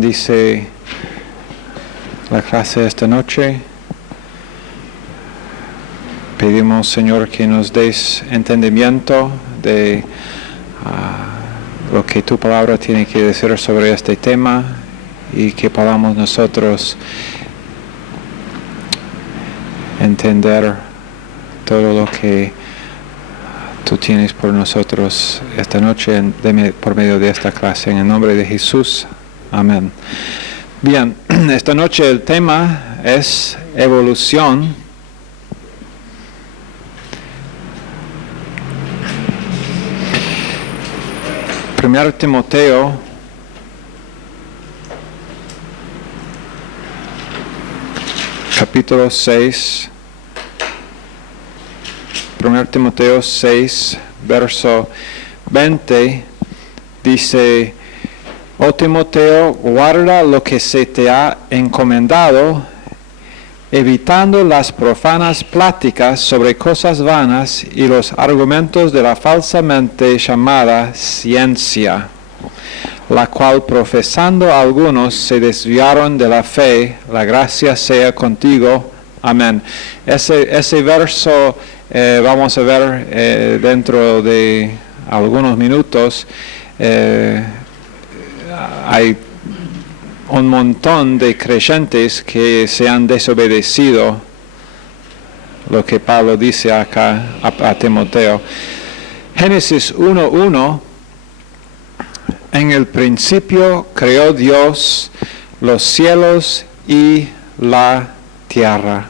Dice la clase esta noche. Pedimos, Señor, que nos des entendimiento de lo que tu palabra tiene que decir sobre este tema y que podamos nosotros entender todo lo que tú tienes por nosotros esta noche por medio de esta clase. En el nombre de Jesús. Amén. Bien, esta noche el tema es evolución. Primero Timoteo, capítulo 6. Primero Timoteo 6, verso 20, dice: Oh Timoteo, guarda lo que se te ha encomendado, evitando las profanas pláticas sobre cosas vanas y los argumentos de la falsamente llamada ciencia, la cual profesando algunos se desviaron de la fe. La gracia sea contigo. Amén. Ese verso vamos a ver dentro de algunos minutos. Hay un montón de creyentes que se han desobedecido lo que Pablo dice acá a Timoteo. Génesis 1:1: En el principio creó Dios los cielos y la tierra.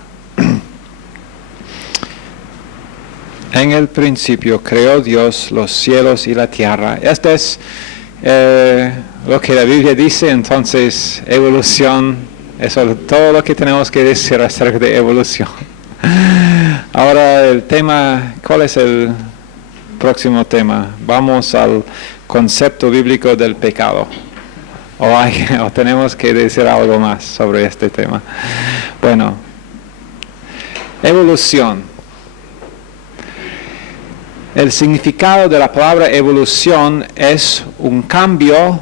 En el principio creó Dios los cielos y la tierra. Este es lo que la Biblia dice. Entonces, evolución, eso es todo lo que tenemos que decir acerca de evolución. Ahora el tema, ¿cuál es el próximo tema? Vamos al concepto bíblico del pecado. O tenemos que decir algo más sobre este tema. Bueno, evolución. El significado de la palabra evolución es un cambio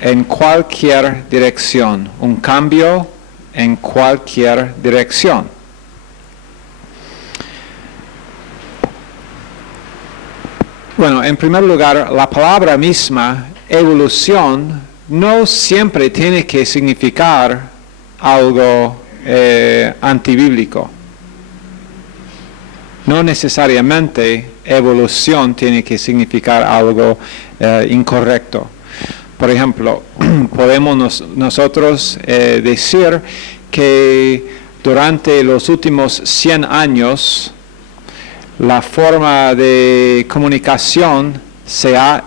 en cualquier dirección. Un cambio en cualquier dirección. Bueno, en primer lugar, la palabra misma, evolución, no siempre tiene que significar algo antibíblico. No necesariamente evolución tiene que significar algo incorrecto. Por ejemplo, podemos nosotros decir que durante los últimos 100 años la forma de comunicación se ha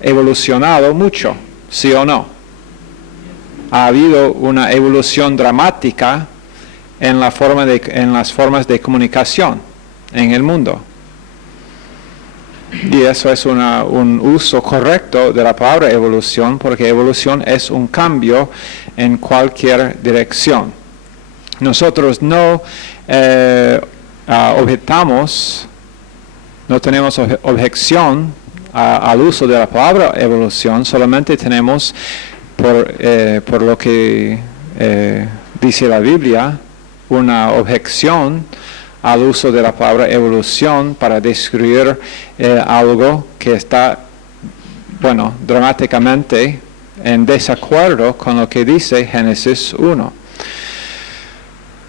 evolucionado mucho, ¿sí o no? Ha habido una evolución dramática en las formas de comunicación en el mundo. Y eso es un uso correcto de la palabra evolución, porque evolución es un cambio en cualquier dirección. Nosotros no objetamos, no tenemos objeción al uso de la palabra evolución, solamente tenemos, por lo que dice la Biblia, una objeción al uso de la palabra evolución para describir algo que está, dramáticamente en desacuerdo con lo que dice Génesis 1.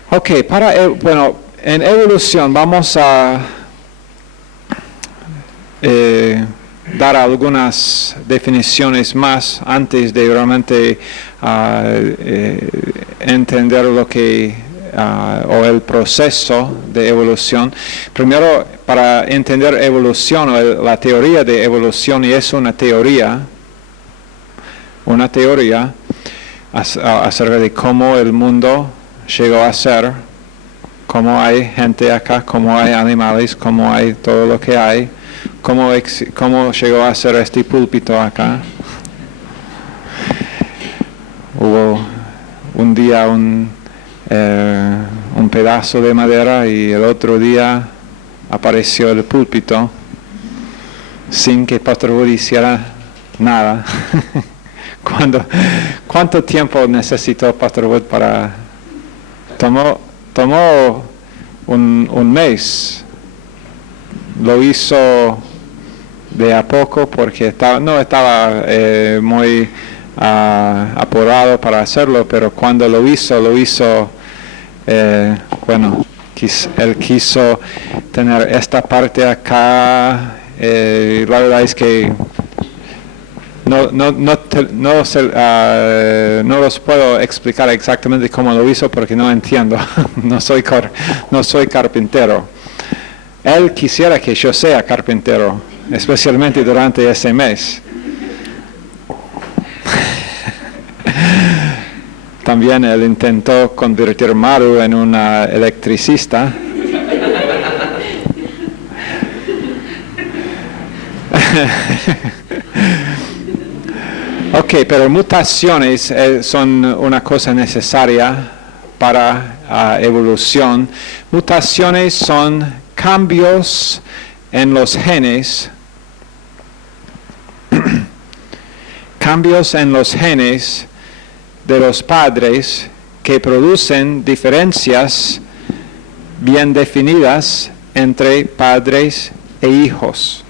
Ok, en evolución vamos a dar algunas definiciones más antes de realmente entender lo que o el proceso de evolución. Primero, para entender evolución o la teoría de evolución, y es una teoría acerca de cómo el mundo llegó a ser, cómo hay gente acá, cómo hay animales, cómo hay todo lo que hay, cómo llegó a ser este púlpito acá. Hubo un día un pedazo de madera y el otro día apareció el púlpito sin que Pastor Woody hiciera nada. ¿Cuánto tiempo necesitó Pastor Wood para... Tomó un mes. Lo hizo de a poco porque no estaba muy apurado para hacerlo, pero cuando lo hizo, bueno, él quiso tener esta parte acá. La verdad es que no los puedo explicar exactamente cómo lo hizo porque no entiendo. no soy carpintero. Él quisiera que yo sea carpintero, especialmente durante ese mes. También él intentó convertir a Maru en una electricista. Ok, pero mutaciones son una cosa necesaria para evolución. Mutaciones son cambios en los genes. Cambios en los genes de los padres que producen diferencias bien definidas entre padres e hijos.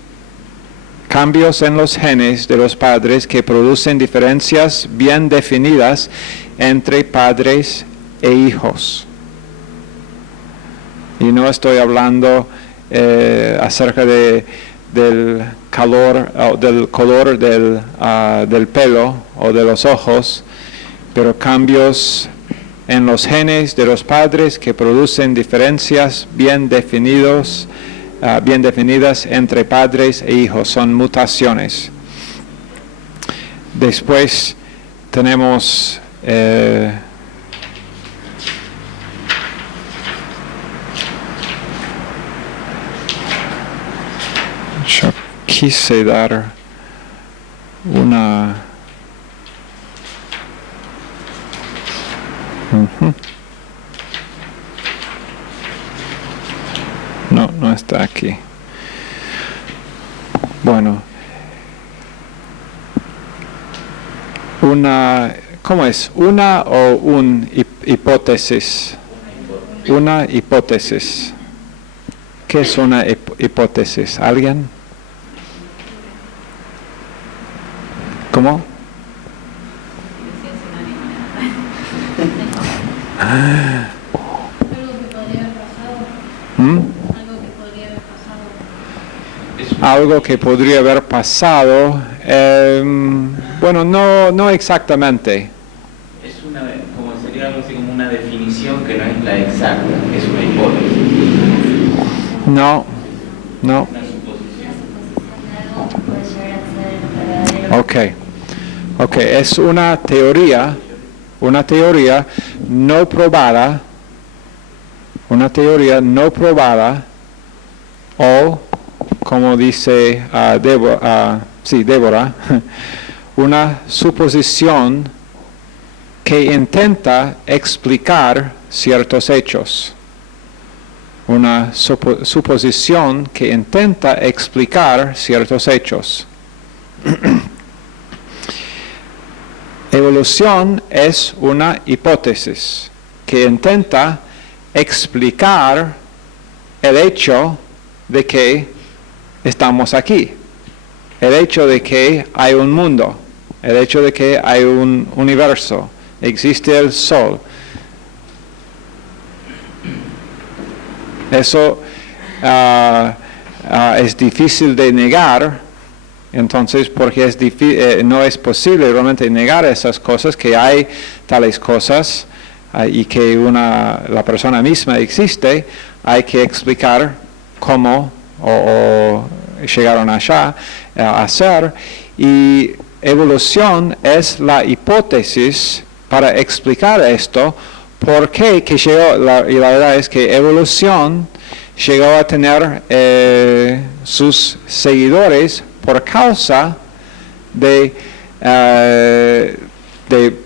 Cambios en los genes de los padres que producen diferencias bien definidas entre padres e hijos. Y no estoy hablando acerca del color del pelo o de los ojos, pero cambios en los genes de los padres que producen diferencias bien definidas entre padres e hijos, son mutaciones. Después tenemos yo quise dar una No está aquí. Bueno, ¿cómo es? ¿Una o un hipótesis? Una hipótesis. ¿Qué es una hipótesis? ¿Alguien? ¿Cómo? Algo que podría haber pasado. Bueno, no exactamente. Es como sería algo así como una definición que no es la exacta, es una hipótesis. No. Una suposición. Ok, es una teoría no probada, o, como dice Débora, una suposición que intenta explicar ciertos hechos. Una suposición que intenta explicar ciertos hechos. Evolución es una hipótesis que intenta explicar el hecho de que estamos aquí, el hecho de que hay un mundo, el hecho de que hay un universo, existe el sol. Eso es difícil de negar. Entonces, porque no es posible realmente negar esas cosas, que hay tales cosas y que la persona misma existe, hay que explicar cómo o llegaron allá a ser. Y evolución es la hipótesis para explicar esto. ¿Por qué que llegó? Y la verdad es que evolución llegó a tener sus seguidores por causa de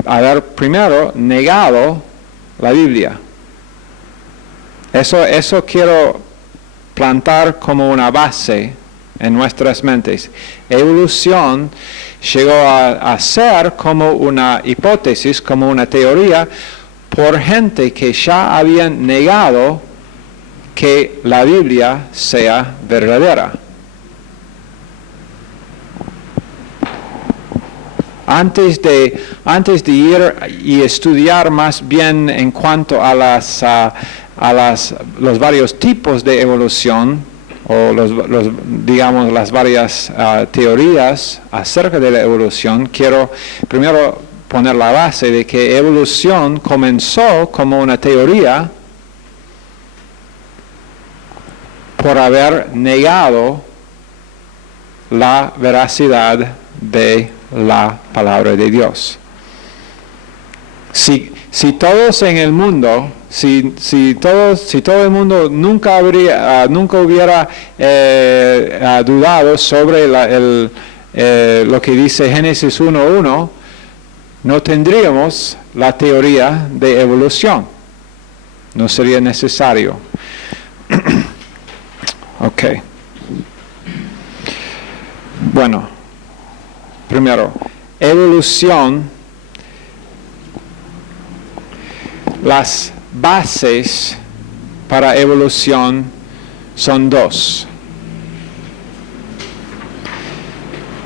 haber primero negado la Biblia. Eso quiero plantar como una base en nuestras mentes. Evolución llegó a ser como una hipótesis, como una teoría, por gente que ya habían negado que la Biblia sea verdadera. Antes de ir y estudiar más bien en cuanto a los varios tipos de evolución, o digamos las varias teorías acerca de la evolución, quiero primero poner la base de que evolución comenzó como una teoría por haber negado la veracidad de la palabra de Dios. Si todos en el mundo, si todo el mundo nunca hubiera dudado sobre lo que dice Génesis 1:1, no tendríamos la teoría de evolución. No sería necesario. Ok. Bueno, primero, evolución. Las bases para evolución son dos.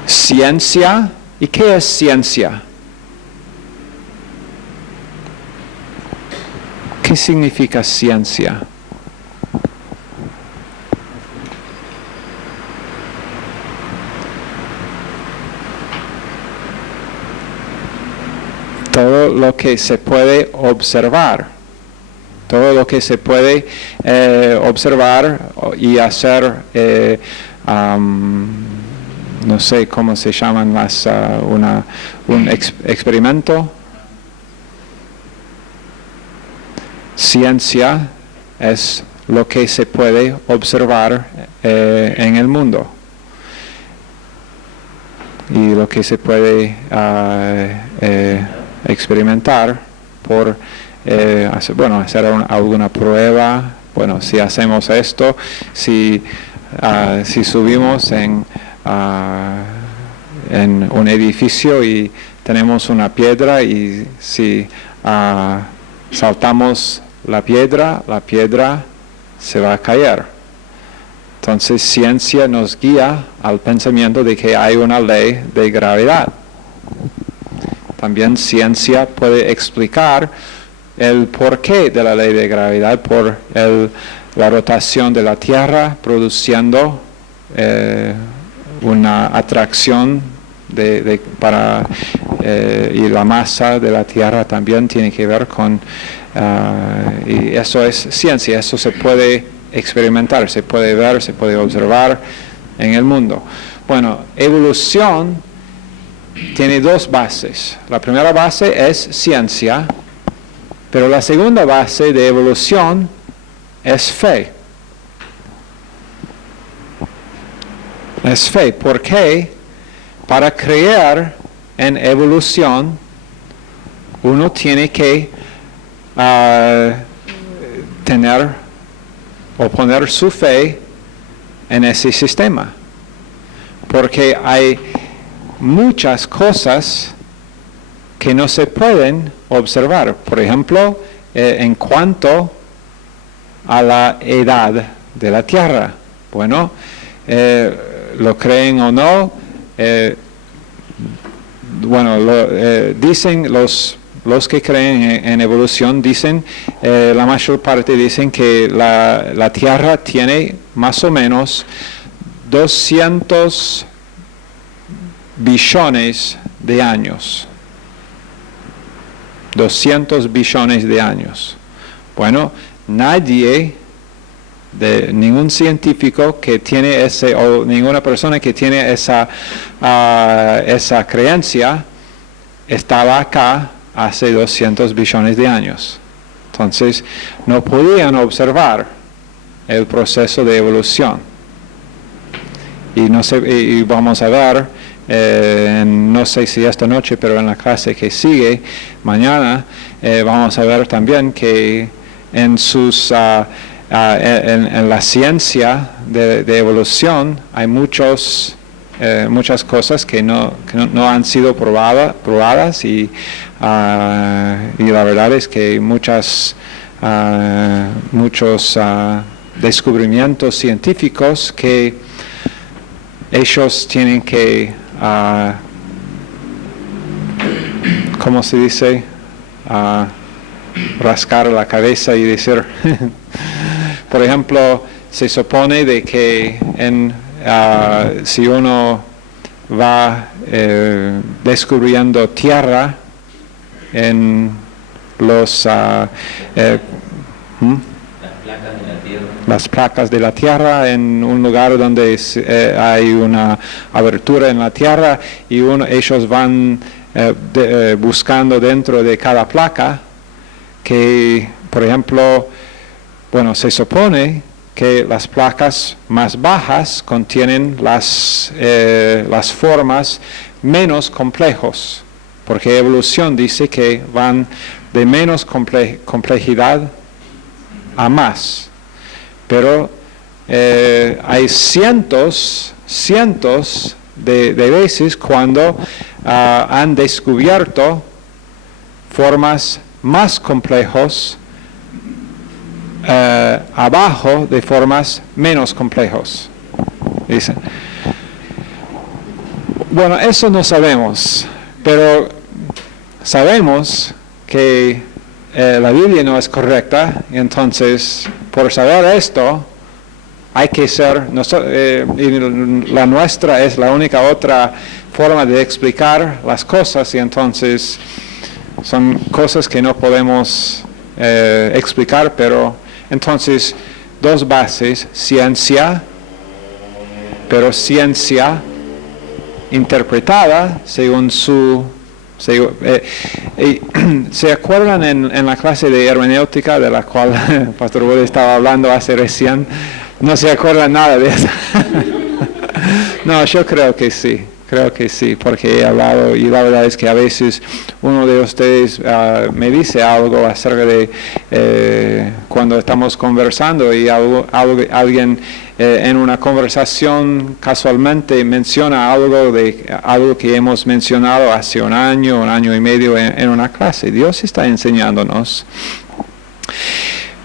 Ciencia. ¿Y qué es ciencia? ¿Qué significa ciencia? Todo lo que se puede observar, todo lo que se puede observar y hacer, no sé cómo se llaman un experimento. Ciencia es lo que se puede observar en el mundo y lo que se puede experimentar por hacer alguna prueba. Bueno, si hacemos esto, si subimos en un edificio y tenemos una piedra y si saltamos la piedra se va a caer. Entonces, ciencia nos guía al pensamiento de que hay una ley de gravedad. También ciencia puede explicar el porqué de la ley de gravedad por la rotación de la Tierra produciendo una atracción y la masa de la Tierra también tiene que ver con y eso es ciencia. Eso se puede experimentar, se puede ver, se puede observar en el mundo. Bueno, evolución tiene dos bases. La primera base es ciencia, pero la segunda base de evolución es fe. Es fe, porque para creer en evolución uno tiene que tener o poner su fe en ese sistema, porque hay muchas cosas que no se pueden observar. Por ejemplo, en cuanto a la edad de la Tierra. Bueno, lo creen o no, dicen los que creen en evolución, dicen, la mayor parte dicen que la Tierra tiene más o menos 200 billones de años. 200 billones de años. Bueno, ningún científico que tiene o ninguna persona que tiene esa creencia estaba acá hace 200 billones de años. Entonces, no podían observar el proceso de evolución. Y vamos a ver, no sé si esta noche, pero en la clase que sigue, mañana, vamos a ver también que en sus en la ciencia de evolución hay muchas cosas que no han sido probadas y la verdad es que muchos descubrimientos científicos que ellos tienen que, ¿cómo se dice? Rascar la cabeza y decir, por ejemplo, se supone de que si uno va descubriendo tierra en las placas de la tierra en un lugar donde hay una abertura en la tierra y ellos van buscando dentro de cada placa que, por ejemplo, bueno, se supone que las placas más bajas contienen las formas menos complejos, porque evolución dice que van de menos complejidad a más. Pero hay cientos de veces cuando han descubierto formas más complejos abajo de formas menos complejos. Dicen. Bueno, eso no sabemos, pero sabemos que la Biblia no es correcta, y entonces por saber esto hay que ser, y la nuestra es la única otra forma de explicar las cosas, y entonces son cosas que no podemos explicar, pero entonces dos bases, ciencia, pero ciencia interpretada según ¿se acuerdan en la clase de hermenéutica de la cual Pastor Wood estaba hablando hace recién? ¿No se acuerdan nada de eso? No, yo creo que sí, porque he hablado y la verdad es que a veces uno de ustedes me dice algo acerca de cuando estamos conversando y alguien en una conversación casualmente menciona algo que hemos mencionado hace un año y medio en una clase. Dios está enseñándonos.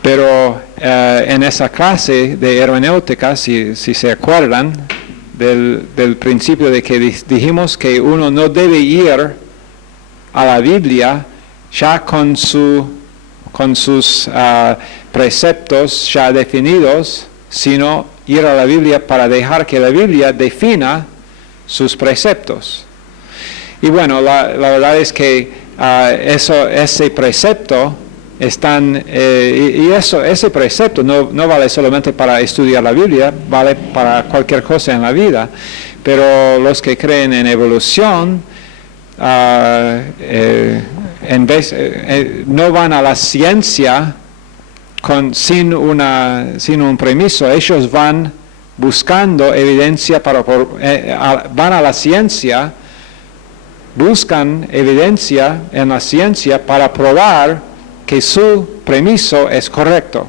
Pero en esa clase de hermenéutica, si se acuerdan del principio de que dijimos que uno no debe ir a la Biblia ya con sus preceptos ya definidos, sino ir a la Biblia para dejar que la Biblia defina sus preceptos. Y bueno, la verdad es que ese precepto ese precepto no vale solamente para estudiar la Biblia, vale para cualquier cosa en la vida. Pero los que creen en evolución no van a la ciencia sin un permiso. Ellos van buscando evidencia van a la ciencia, buscan evidencia en la ciencia para probar que su permiso es correcto.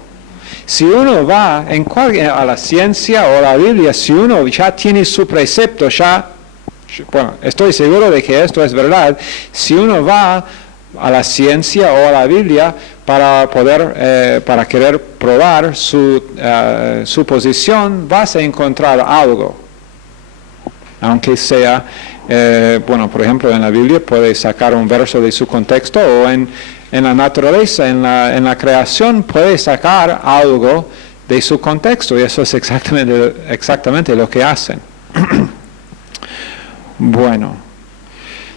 Si uno va a la ciencia o a la Biblia, si uno ya tiene su precepto, bueno, estoy seguro de que esto es verdad. Si uno va a la ciencia o a la Biblia para querer probar su posición, vas a encontrar algo. Aunque sea, bueno, por ejemplo, en la Biblia puedes sacar un verso de su contexto, o en la naturaleza, en la creación, puede sacar algo de su contexto, y eso es exactamente lo que hacen. Bueno,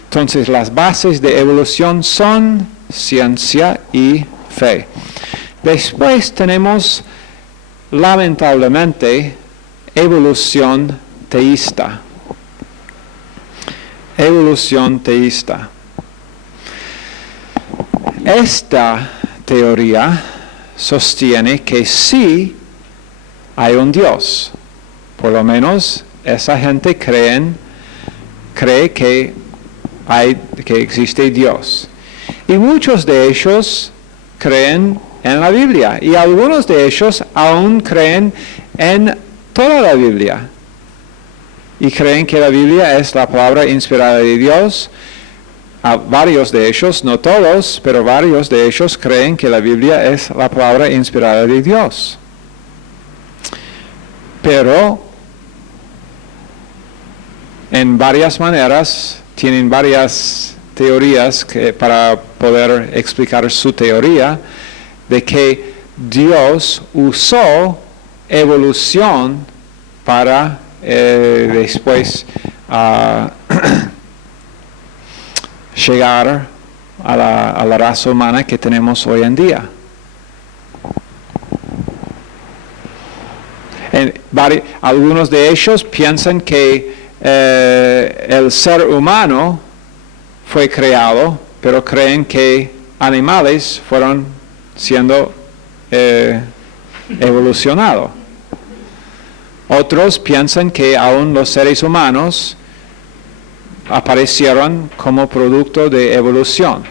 entonces las bases de evolución son ciencia y fe. Después tenemos, lamentablemente, evolución teísta. Evolución teísta. Esta teoría sostiene que sí hay un Dios. Por lo menos esa gente cree que existe Dios. Y muchos de ellos creen en la Biblia y algunos de ellos aún creen en toda la Biblia y creen que la Biblia es la palabra inspirada de Dios. Varios de ellos, no todos, pero varios de ellos creen que la Biblia es la palabra inspirada de Dios. Pero en varias maneras tienen varias teorías para poder explicar su teoría de que Dios usó evolución para después llegar a la raza humana que tenemos hoy en día. Algunos de ellos piensan que el ser humano fue creado, pero creen que animales fueron siendo evolucionados. Otros piensan que aún los seres humanos aparecieron como producto de evolución.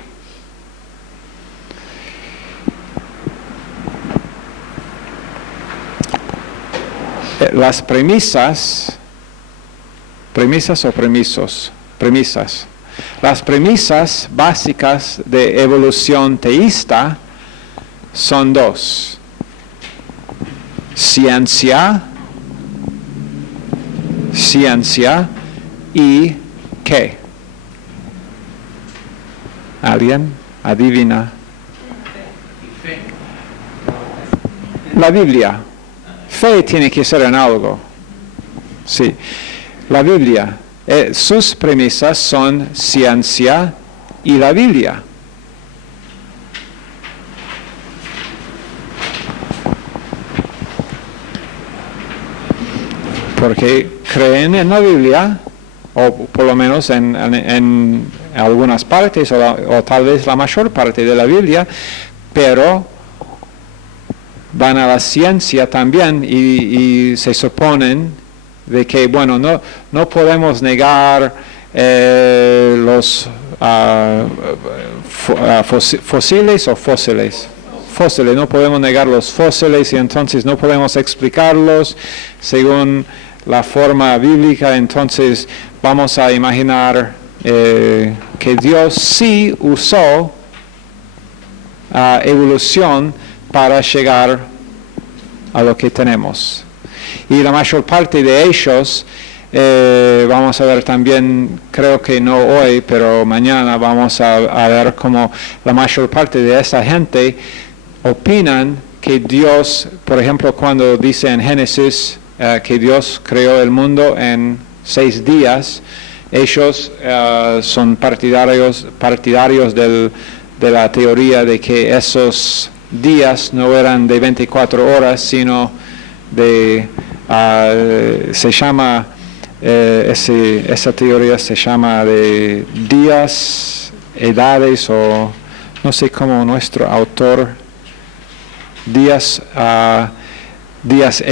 Las premisas. Las premisas básicas de evolución teísta son dos: ciencia y ¿qué? ¿Alguien adivina? Fe. La Biblia. Fe tiene que ser en algo. Sí. La Biblia. Sus premisas son ciencia y la Biblia. Porque creen en la Biblia, o por lo menos en algunas partes, o tal vez la mayor parte de la Biblia, pero van a la ciencia también y se suponen de que, bueno, no podemos negar los fósiles o fósiles. Fósiles, no podemos negar los fósiles y entonces no podemos explicarlos según la forma bíblica. Entonces vamos a imaginar que Dios sí usó evolución para llegar a lo que tenemos. Y la mayor parte de ellos, vamos a ver también, creo que no hoy, pero mañana vamos a ver cómo la mayor parte de esa gente opinan que Dios, por ejemplo, cuando dice en Génesis que Dios creó el mundo en 6 días, ellos son partidarios de la teoría de que esos días no eran de 24 horas, sino de, se llama, esa teoría se llama de días, edades, o no sé cómo nuestro autor, días, días,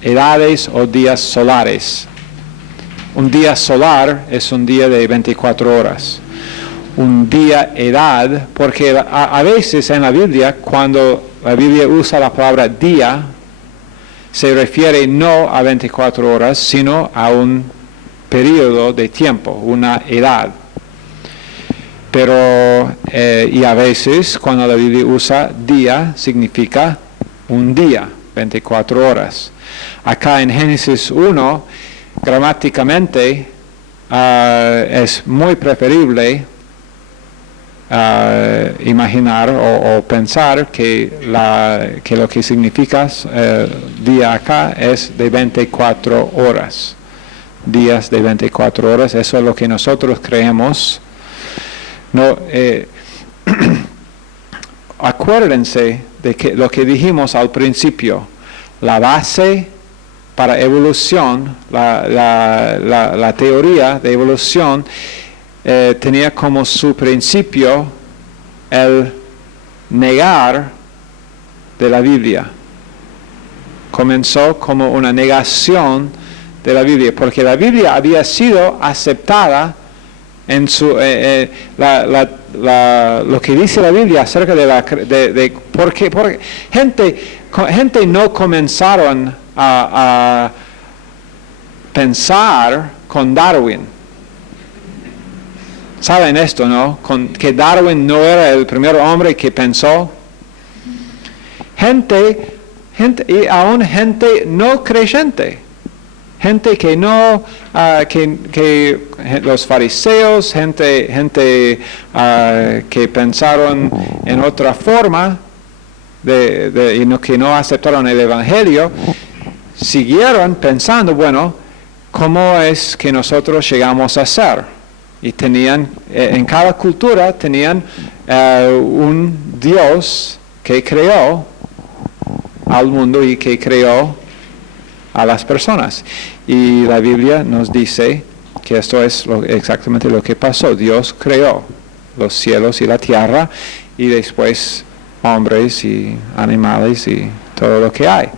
edades o días solares. Un día solar es un día de 24 horas. Un día edad, porque a veces en la Biblia, cuando la Biblia usa la palabra día, se refiere no a 24 horas, sino a un periodo de tiempo, una edad. Pero, y a veces cuando la Biblia usa día, significa un día, 24 horas. Acá en Génesis 1, gramáticamente, es muy preferible imaginar o pensar que lo que significa día acá es de 24 horas. Días de 24 horas, eso es lo que nosotros creemos. No, acuérdense de que lo que dijimos al principio, la base para evolución, la teoría de evolución, tenía como su principio el negar de la Biblia. Comenzó como una negación de la Biblia, porque la Biblia había sido aceptada en su lo que dice la Biblia acerca de por qué gente no comenzaron a pensar con Darwin. ¿Saben esto, no? Que Darwin no era el primer hombre que pensó. Gente y aún gente no creyente. Gente que no, que los fariseos, gente que pensaron en otra forma y que no aceptaron el Evangelio, siguieron pensando, bueno, ¿cómo es que nosotros llegamos a ser? Y tenían, en cada cultura tenían un Dios que creó al mundo y que creó a las personas. Y la Biblia nos dice que esto es exactamente lo que pasó. Dios creó los cielos y la tierra y después hombres y animales y todo lo que hay.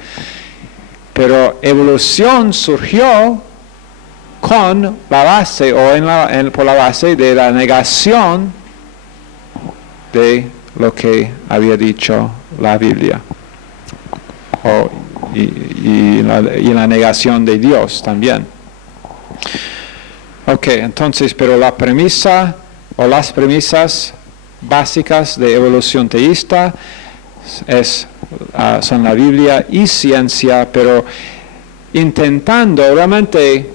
Pero evolución surgió con la base o por la base de la negación de lo que había dicho la Biblia. Y la negación de Dios también. Ok, entonces, pero la premisa o las premisas básicas de evolución teísta son la Biblia y ciencia, pero intentando realmente,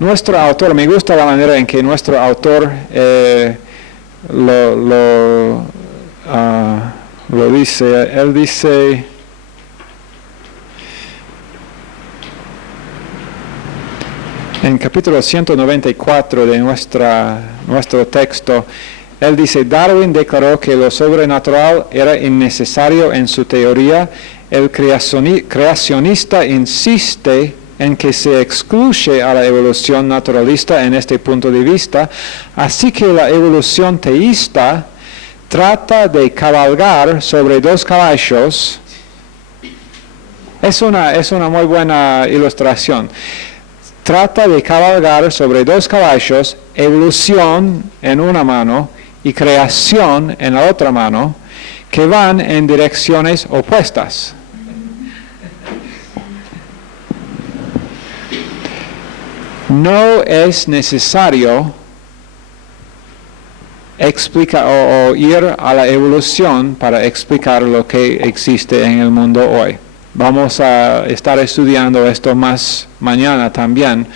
nuestro autor, me gusta la manera en que nuestro autor lo dice. Él dice, en capítulo 194 de nuestro texto, él dice, Darwin declaró que lo sobrenatural era innecesario en su teoría. El creacionista insiste en que se excluye a la evolución naturalista en este punto de vista, así que la evolución teísta trata de cabalgar sobre dos caballos. Es una muy buena ilustración. Trata de cabalgar sobre dos caballos, evolución en una mano y creación en la otra mano, que van en direcciones opuestas. No es necesario explicar o ir a la evolución para explicar lo que existe en el mundo hoy. Vamos a estar estudiando esto más mañana también,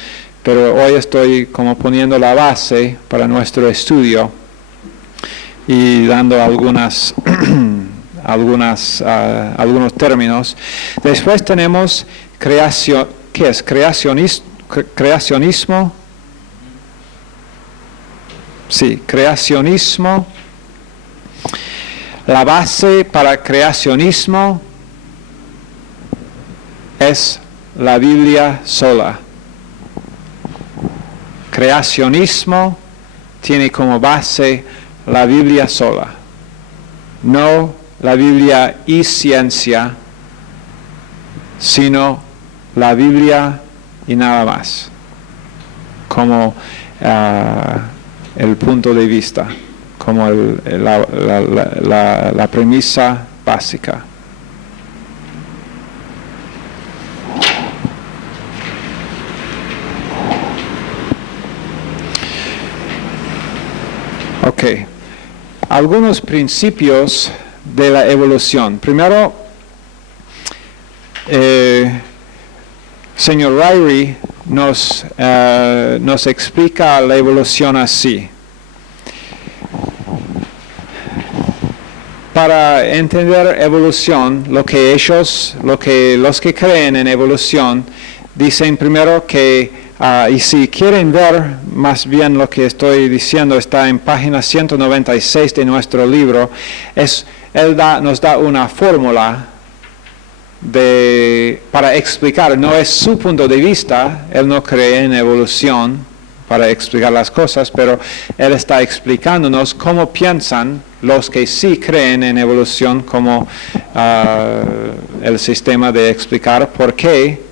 pero hoy estoy como poniendo la base para nuestro estudio y dando algunos términos. Después tenemos creación. ¿Qué es? Creacionismo. Sí, creacionismo. La base para creacionismo es la Biblia sola. Creacionismo tiene como base la Biblia sola, no la Biblia y ciencia, sino la Biblia y nada más, como el punto de vista, como la premisa básica. Ok, algunos principios de la evolución. Primero, señor Ryrie nos explica la evolución así. Para entender evolución, los que creen en evolución, dicen primero que y si quieren ver más bien lo que estoy diciendo, está en página 196 de nuestro libro. Nos da una fórmula para explicar, no es su punto de vista, él no cree en evolución para explicar las cosas, pero él está explicándonos cómo piensan los que sí creen en evolución, como el sistema de explicar por qué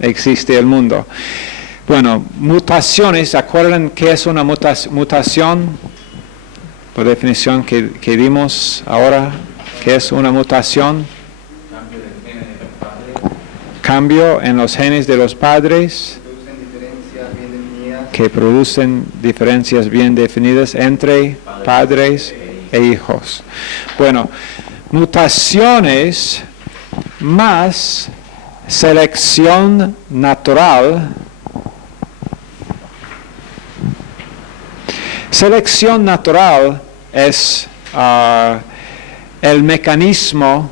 existe el mundo. Bueno, mutaciones, ¿se acuerdan qué es una mutación? la definición que dimos ahora, que es una mutación, cambio en los genes de los padres, que producen diferencias bien definidas entre padres e hijos. Bueno, mutaciones más selección natural. Selección natural es el mecanismo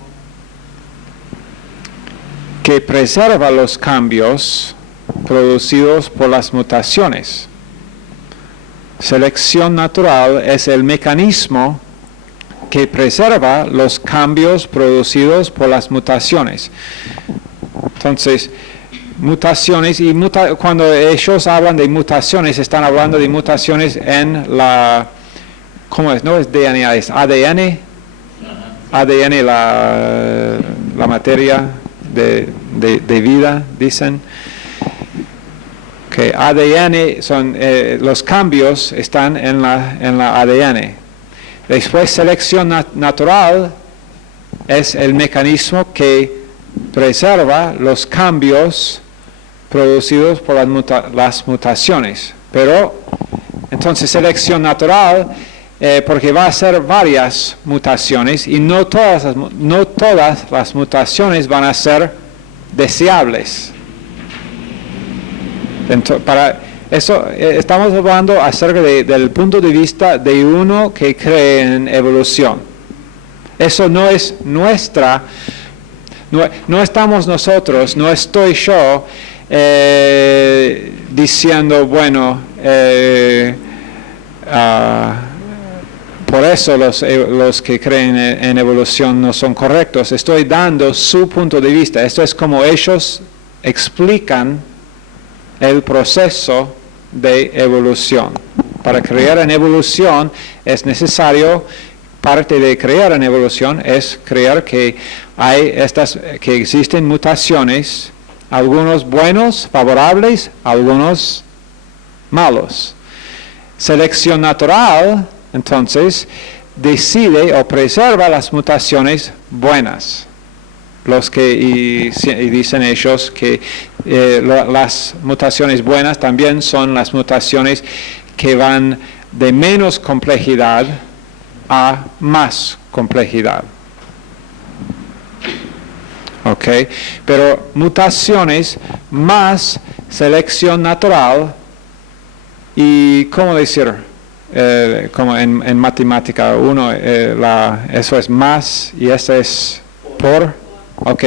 que preserva los cambios producidos por las mutaciones. Selección natural es el mecanismo que preserva los cambios producidos por las mutaciones. Entonces, mutaciones, y cuando ellos hablan de mutaciones, están hablando de mutaciones en la, ¿cómo es? No es DNA, es ADN. ADN, la materia de vida, dicen. Que ADN son, los cambios están en la ADN. Después, selección natural es el mecanismo que preserva los cambios producidos por las mutaciones. Pero, entonces, selección natural, porque va a ser varias mutaciones y no todas las mutaciones van a ser deseables. Entonces, para eso estamos hablando acerca del punto de vista de uno que cree en evolución. Eso no es nuestra, no estamos nosotros, no estoy yo diciendo, bueno, por eso los que creen en evolución no son correctos. Estoy dando su punto de vista. Esto es como ellos explican el proceso de evolución. Para creer en evolución es necesario, parte de creer en evolución es creer que que existen mutaciones, algunos buenos, favorables, algunos malos. Selección natural, entonces, decide o preserva las mutaciones buenas. Y dicen ellos que las mutaciones buenas también son las mutaciones que van de menos complejidad a más complejidad. ¿Ok? Pero mutaciones más selección natural y, ¿cómo decir? Como en matemática, eso es más y eso es por. Ok,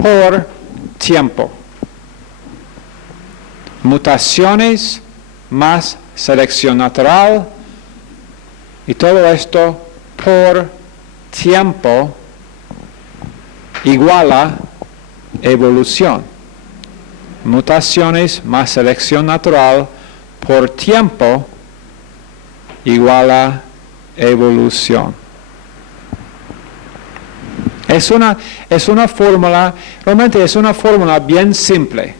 por tiempo. Mutaciones más selección natural y todo esto por tiempo igual a evolución. Mutaciones más selección natural por tiempo igual a evolución. Es una fórmula, realmente es una fórmula bien simple.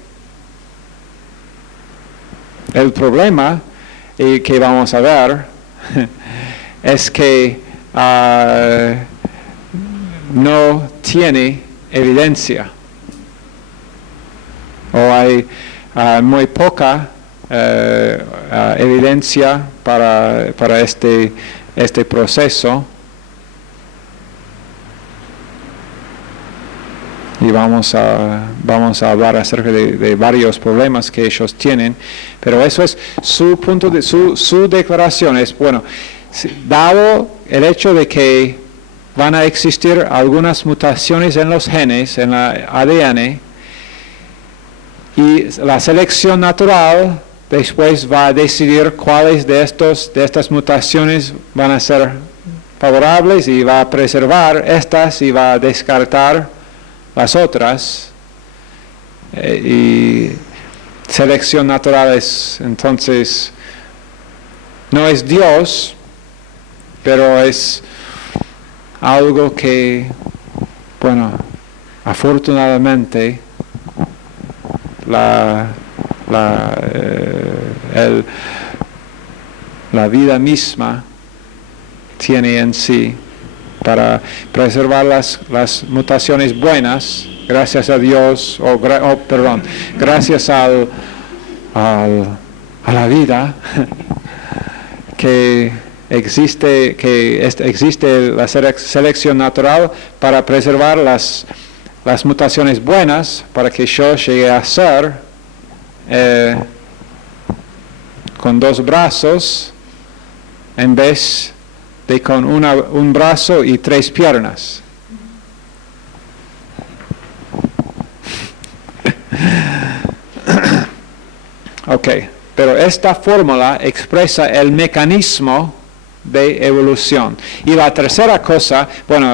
El problema que vamos a ver es que no tiene evidencia. O hay muy poca evidencia para este proceso. Y vamos a hablar acerca de varios problemas que ellos tienen, pero eso es su punto su declaración es, bueno, dado el hecho de que van a existir algunas mutaciones en los genes, en la ADN, y la selección natural después va a decidir cuáles de estas mutaciones van a ser favorables y va a preservar estas y va a descartar las otras, y selección natural es, entonces, no es Dios, pero es algo que, bueno, afortunadamente, la vida misma tiene en sí para preservar las mutaciones buenas, gracias a Dios, gracias a la vida, que existe la selección natural para preservar las mutaciones buenas, para que yo llegue a ser con 2 brazos en vez de con un brazo y 3 piernas. Ok, pero esta fórmula expresa el mecanismo de evolución. Y la tercera cosa,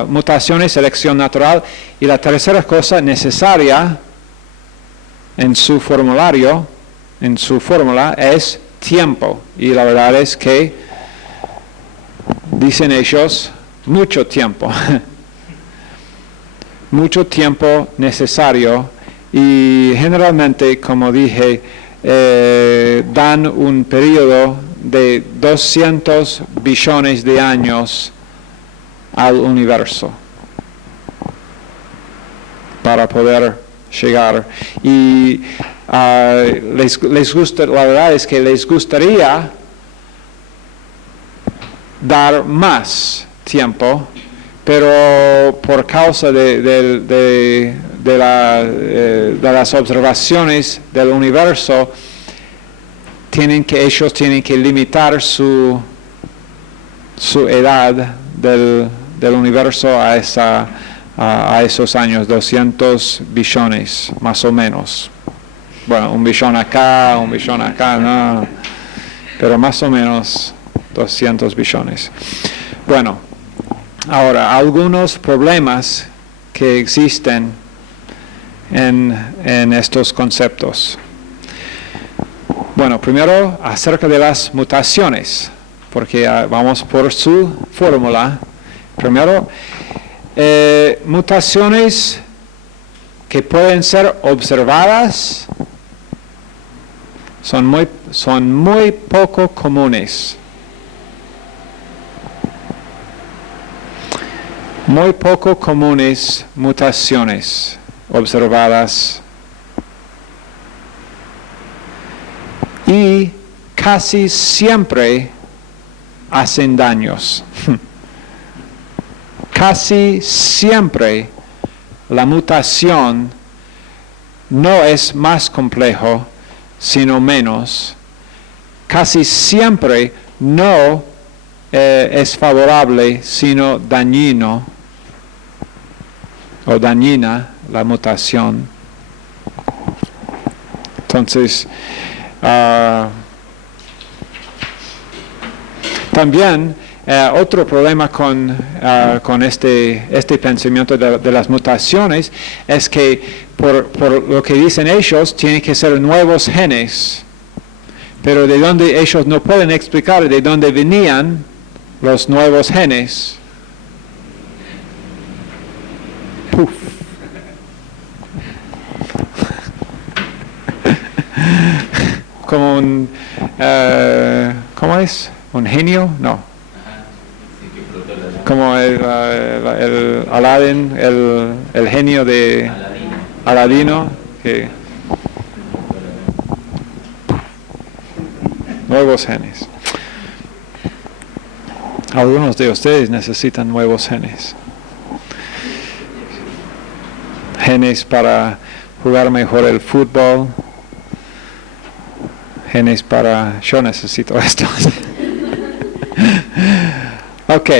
mutaciones, selección natural, y la tercera cosa necesaria en su formulario, en su fórmula, es tiempo. Y la verdad es que, dicen ellos, mucho tiempo. Mucho tiempo necesario, y generalmente, como dije, dan un periodo de 200 billones de años al universo para poder llegar. Y les gusta, la verdad es que les gustaría dar más tiempo, pero por causa de las observaciones del universo, ellos tienen que limitar su edad del universo a esos años, 200 billones, más o menos. Bueno, un billón acá, no, pero más o menos 200 billones. Bueno, ahora, algunos problemas que existen en estos conceptos. Bueno, primero acerca de las mutaciones, porque vamos por su fórmula. Primero, mutaciones que pueden ser observadas son muy poco comunes. Muy poco comunes mutaciones observadas, y casi siempre hacen daños. Casi siempre la mutación no es más complejo, sino menos. Casi siempre no es favorable, sino dañino o dañina la mutación. Entonces, también otro problema con este pensamiento de las mutaciones es que por lo que dicen ellos, tienen que ser nuevos genes, pero de donde ellos no pueden explicar de dónde venían los nuevos genes. Puf. Como ¿cómo es? ¿Un genio? No. Como el Aladdin, el genio de Aladino, que nuevos genes. Algunos de ustedes necesitan nuevos genes. Genes para jugar mejor el fútbol. Genes para... Yo necesito esto. Ok.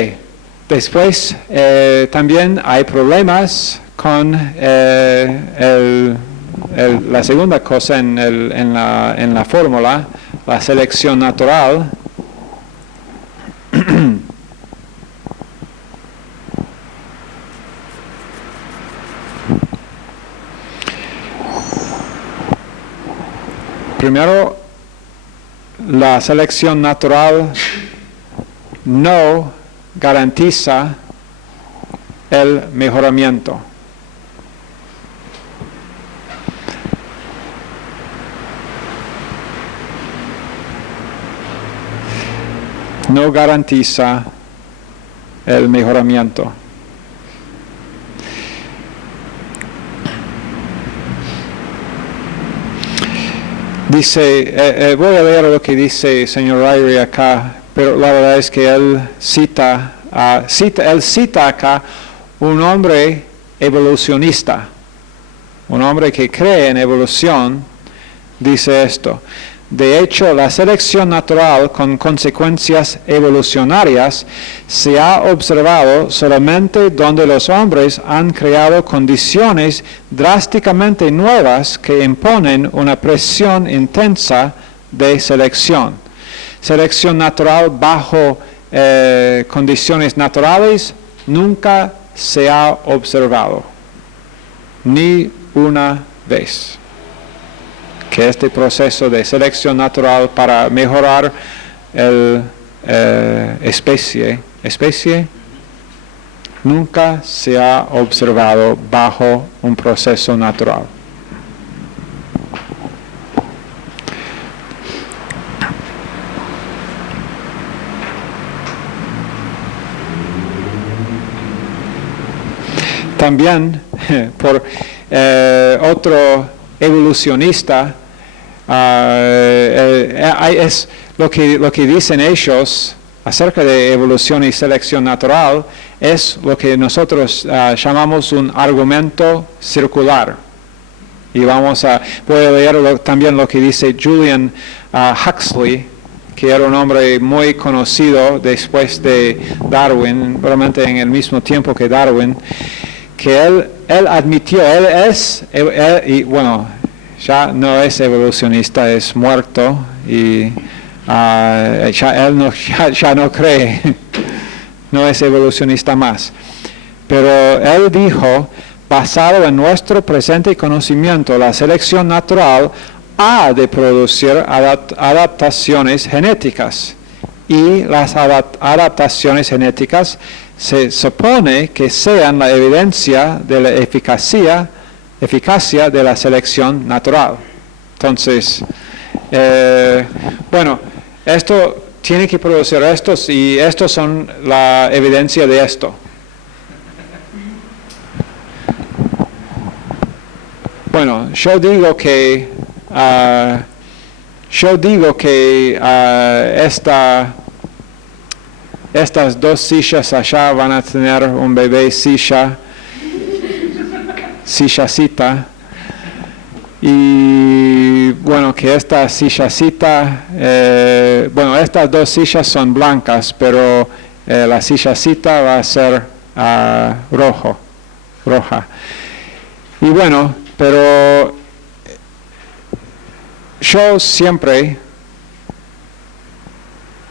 Después también hay problemas con la segunda cosa en la fórmula, la selección natural. Primero, la selección natural no garantiza el mejoramiento. No garantiza el mejoramiento. Dice, voy a leer lo que dice el señor Ryrie acá, pero la verdad es que él cita acá un hombre evolucionista, un hombre que cree en evolución, dice esto: de hecho, la selección natural con consecuencias evolucionarias se ha observado solamente donde los hombres han creado condiciones drásticamente nuevas que imponen una presión intensa de selección. Selección natural bajo condiciones naturales nunca se ha observado, ni una vez. Que este proceso de selección natural para mejorar el especie nunca se ha observado bajo un proceso natural. También por otro evolucionista, es lo que dicen ellos acerca de evolución y selección natural, es lo que nosotros llamamos un argumento circular. Y voy a leer también lo que dice Julian Huxley, que era un hombre muy conocido después de Darwin, probablemente en el mismo tiempo que Darwin, que él admitió, y bueno, ya no es evolucionista, es muerto, y ya no cree, no es evolucionista más. Pero él dijo, basado en nuestro presente conocimiento, la selección natural ha de producir adaptaciones genéticas, y las adaptaciones genéticas se supone que sean la evidencia de la eficacia de la selección natural. Entonces, bueno, esto tiene que producir estos, y estos son la evidencia de esto. Bueno, yo digo que estas dos sillas allá van a tener un bebé sillacita, y bueno, que esta sillacita, bueno, estas dos sillas son blancas, pero la sillacita va a ser roja. Y bueno, pero yo siempre,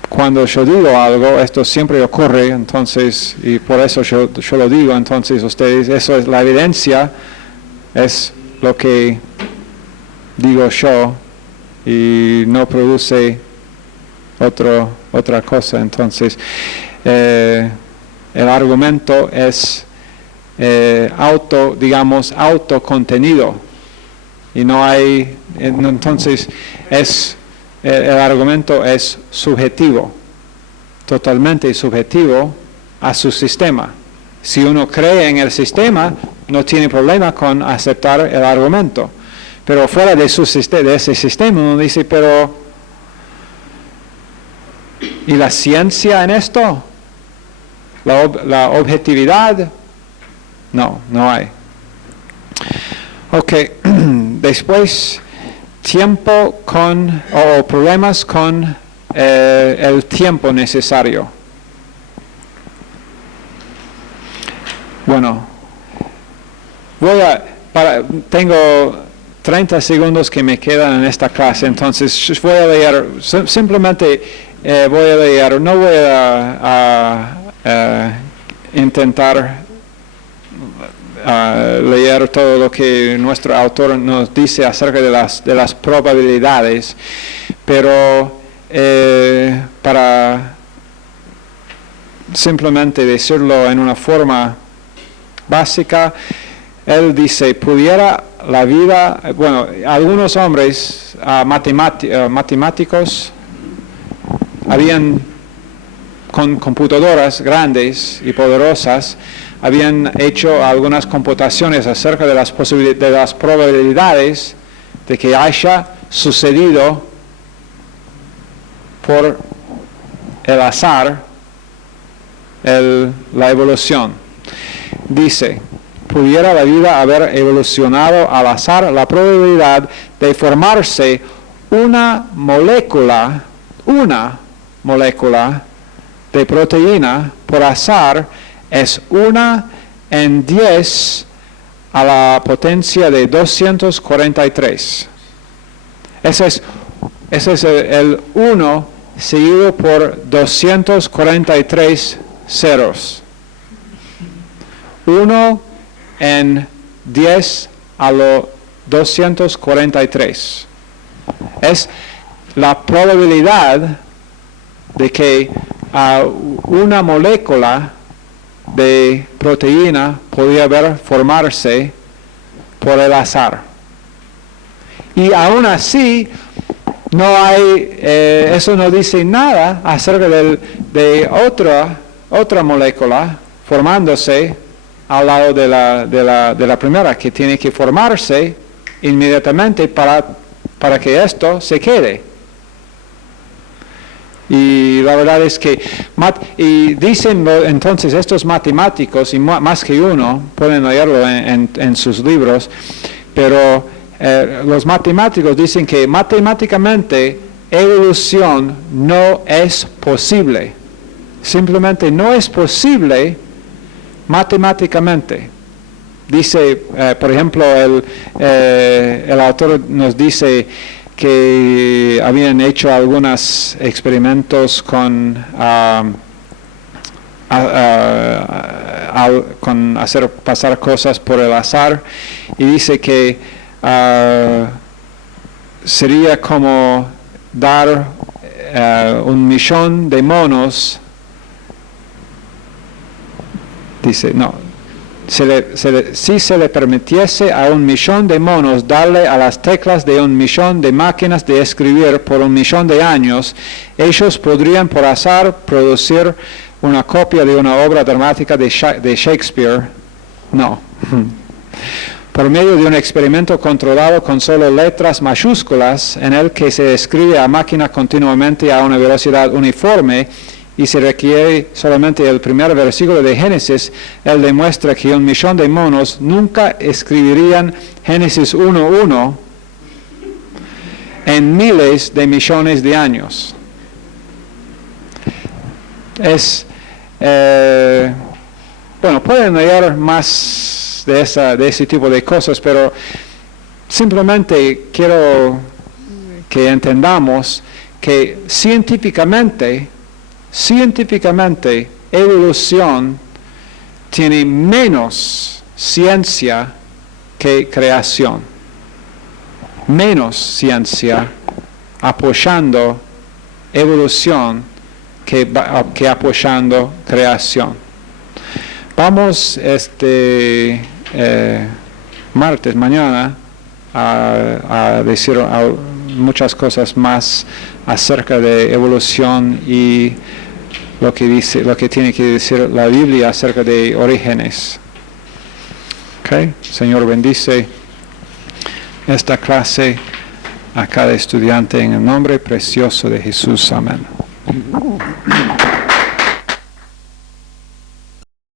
cuando yo digo algo, esto siempre ocurre, entonces, y por eso yo lo digo, entonces ustedes, eso es la evidencia, es lo que digo yo, y no produce otra cosa. Entonces, el argumento es autocontenido, y no hay, entonces el argumento es subjetivo, totalmente subjetivo a su sistema. Si uno cree en el sistema, no tiene problema con aceptar el argumento. Pero fuera de ese sistema, uno dice, pero ¿y la ciencia en esto? ¿La objetividad? No hay. Ok, después, problemas con el tiempo necesario. Bueno, tengo 30 segundos que me quedan en esta clase, entonces voy a leer, simplemente voy a leer, no voy a intentar leer todo lo que nuestro autor nos dice acerca de las probabilidades, pero para simplemente decirlo en una forma básica, él dice, pudiera la vida, bueno, algunos hombres matemáticos habían con computadoras grandes y poderosas, habían hecho algunas computaciones acerca de las probabilidades de que haya sucedido por el azar la evolución. Dice, pudiera la vida haber evolucionado al azar, la probabilidad de formarse una molécula de proteína por azar es 1 en 10 a la potencia de 243. Ese es el 1 seguido por 243 ceros. 1 en 10 a lo 243. Es la probabilidad de que una molécula de proteína podía formarse por el azar. Y aún así, no hay, eso no dice nada acerca de otra molécula formándose al lado de la primera, que tiene que formarse inmediatamente para que esto se quede. Y la verdad es que, y dicen entonces estos matemáticos, y más que uno, pueden leerlo en sus libros, pero los matemáticos dicen que matemáticamente evolución no es posible. Simplemente no es posible matemáticamente. Dice, por ejemplo, el autor nos dice que habían hecho algunos experimentos con hacer pasar cosas por el azar, y dice que sería como dar 1,000,000 de monos. Dice, no, si se le permitiese a 1,000,000 de monos darle a las teclas de 1,000,000 de máquinas de escribir por 1,000,000 de años, ellos podrían por azar producir una copia de una obra dramática de Shakespeare. No. Por medio de un experimento controlado con solo letras mayúsculas, en el que se escribe a máquina continuamente a una velocidad uniforme, y se requiere solamente el primer versículo de Génesis, él demuestra que 1,000,000 de monos nunca escribirían Génesis 1:1 en miles de millones de años. Bueno, pueden leer más de ese tipo de cosas, pero simplemente quiero que entendamos que científicamente, evolución tiene menos ciencia que creación. Menos ciencia apoyando evolución que apoyando creación. Vamos martes, mañana, a decir muchas cosas más acerca de evolución y lo que tiene que decir la Biblia acerca de orígenes. Okay. Señor, bendice esta clase a cada estudiante en el nombre precioso de Jesús. Amén.